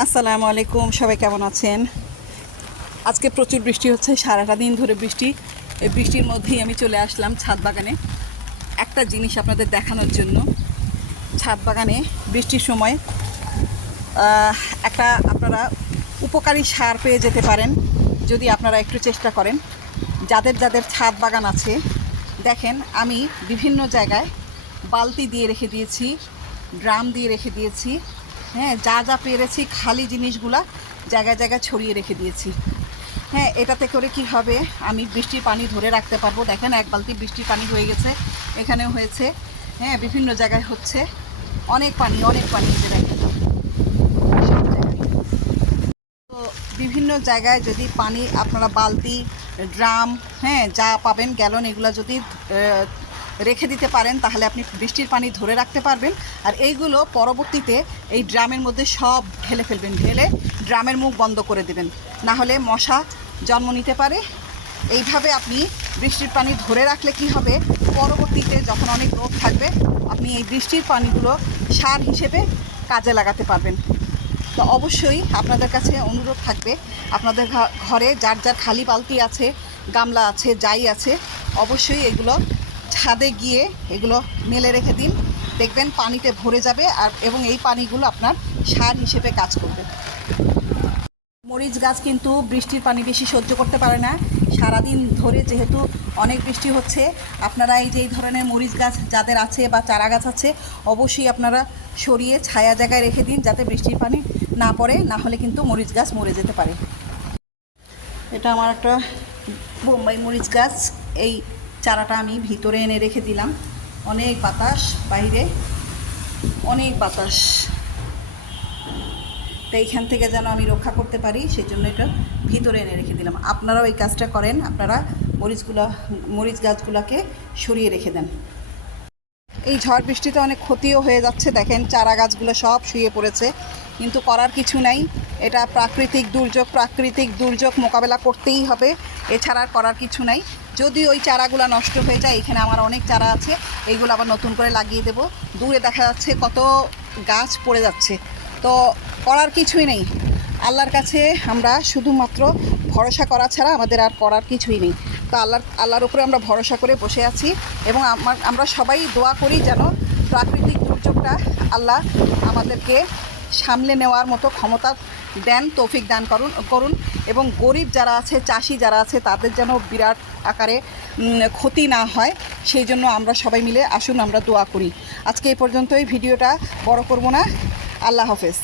আসসালামু আলাইকুম, সবাই কেমন আছেন? আজকে প্রচুর বৃষ্টি হচ্ছে, সারাটা দিন ধরে বৃষ্টি। এই বৃষ্টির মধ্যেই আমি চলে আসলাম ছাদ বাগানে। একটা জিনিস আপনাদের দেখানোর জন্য। ছাদ বাগানে বৃষ্টির সময় একটা আপনারা উপকারী সার পেয়ে যেতে পারেন, যদি আপনারা একটু চেষ্টা করেন। যাদের যাদের ছাদ বাগান আছে, দেখেন আমি বিভিন্ন জায়গায় বালতি দিয়ে রেখে দিয়েছি, ড্রাম দিয়ে রেখে দিয়েছি হ্যাঁ যা যা পেরেছি খালি জিনিসগুলা জায়গায় জায়গায় ছড়িয়ে রেখে দিয়েছি। হ্যাঁ এটাতে করে কি হবে? আমি বৃষ্টির পানি ধরে রাখতে পারব। দেখেন, এক বালতি বৃষ্টির পানি হয়ে গেছে। এখানেও হয়েছে। হ্যাঁ বিভিন্ন জায়গায় হচ্ছে। অনেক পানি অনেক পানি দেখেন সব জায়গায়। তো বিভিন্ন জায়গায় যদি পানি, আপনারা বালতি, ড্রাম হ্যাঁ যা পাবেন, গ্যালন, এগুলো যদি রেখে দিতে পারেন, তাহলে আপনি বৃষ্টির পানি ধরে রাখতে পারবেন। আর এইগুলো পরবর্তীতে এই ড্রামের মধ্যে সব ঢেলে ফেলবেন, ঢেলে ড্রামের মুখ বন্ধ করে দেবেন। না হলে মশা জন্ম নিতে পারে। এইভাবে আপনি বৃষ্টির পানি ধরে রাখলে কি হবে? পরবর্তীতে যখন অনেক রোগ থাকবে, আপনি এই বৃষ্টির পানিগুলো সার হিসেবে কাজে লাগাতে পারবেন। তো অবশ্যই আপনাদের কাছে অনুরোধ থাকবে, আপনাদের ঘরে যার যার খালি বালতি আছে, গামলা আছে, যাই আছে, অবশ্যই এগুলো ছাদে গিয়ে এগুলো মেলে রেখে দিন। দেখবেন পানিতে ভরে যাবে আর এবং এই পানিগুলো আপনার সার হিসেবে কাজ করবে। মরিচ গাছ কিন্তু বৃষ্টির পানি বেশি সহ্য করতে পারে না। সারাদিন ধরে যেহেতু অনেক বৃষ্টি হচ্ছে, আপনারা এই যে এই ধরনের মরিচ গাছ যাদের আছে বা চারা গাছ আছে, অবশ্যই আপনারা সরিয়ে ছায়া জায়গায় রেখে দিন যাতে বৃষ্টির পানি না পড়ে, না হলে কিন্তু মরিচ গাছ মরে যেতে পারে। এটা আমার একটা বোম্বাই মরিচ গাছ। এই চারাটা আমি ভিতরে এনে রেখে দিলাম। অনেক বাতাস বাইরে, অনেক বাতাস। তো এইখান থেকে যেন আমি রক্ষা করতে পারি সেই জন্য এটা ভিতরে এনে রেখে দিলাম। আপনারাও এই কাজটা করেন, আপনারা মরিচগুলো, মরিচ গাছগুলোকে সরিয়ে রেখে দেন। এই ঝড় বৃষ্টিতে অনেক ক্ষতিও হয়ে যাচ্ছে, দেখেন চারা গাছগুলো সব শুয়ে পড়েছে। কিন্তু করার কিছু নাই। এটা প্রাকৃতিক দুর্যোগ প্রাকৃতিক দুর্যোগ মোকাবেলা করতেই হবে। এছাড়া করার কিছু নাই। যদি ওই চারাগুলো নষ্ট হয়ে যায়, এখানে আমার অনেক চারা আছে এইগুলো আবার নতুন করে লাগিয়ে দেব। দূরে দেখা যাচ্ছে কত গাছ পড়ে যাচ্ছে। তো করার কিছুই নেই। আল্লাহর কাছে আমরা শুধুমাত্র ভরসা করা ছাড়া আমাদের আর করার কিছুই নেই। তো আল্লাহর আল্লাহর উপরে আমরা ভরসা করে বসে আছি এবং আমার, আমরা সবাই দোয়া করি যেন প্রাকৃতিক দুর্যোগটা আল্লাহ আমাদেরকে সামলে নেওয়ার মতো ক্ষমতা দেন, তৌফিক দান করুন করুন। এবং গরিব যারা আছে, চাষি যারা আছে, তাদের যেন বিরাট আকারে ক্ষতি না হয়। সেই জন্য আমরা সবাই মিলে আসুন, আমরা দোয়া করি। আজকে এই পর্যন্তই। ভিডিওটা বড় করব না। আল্লাহ হাফেজ।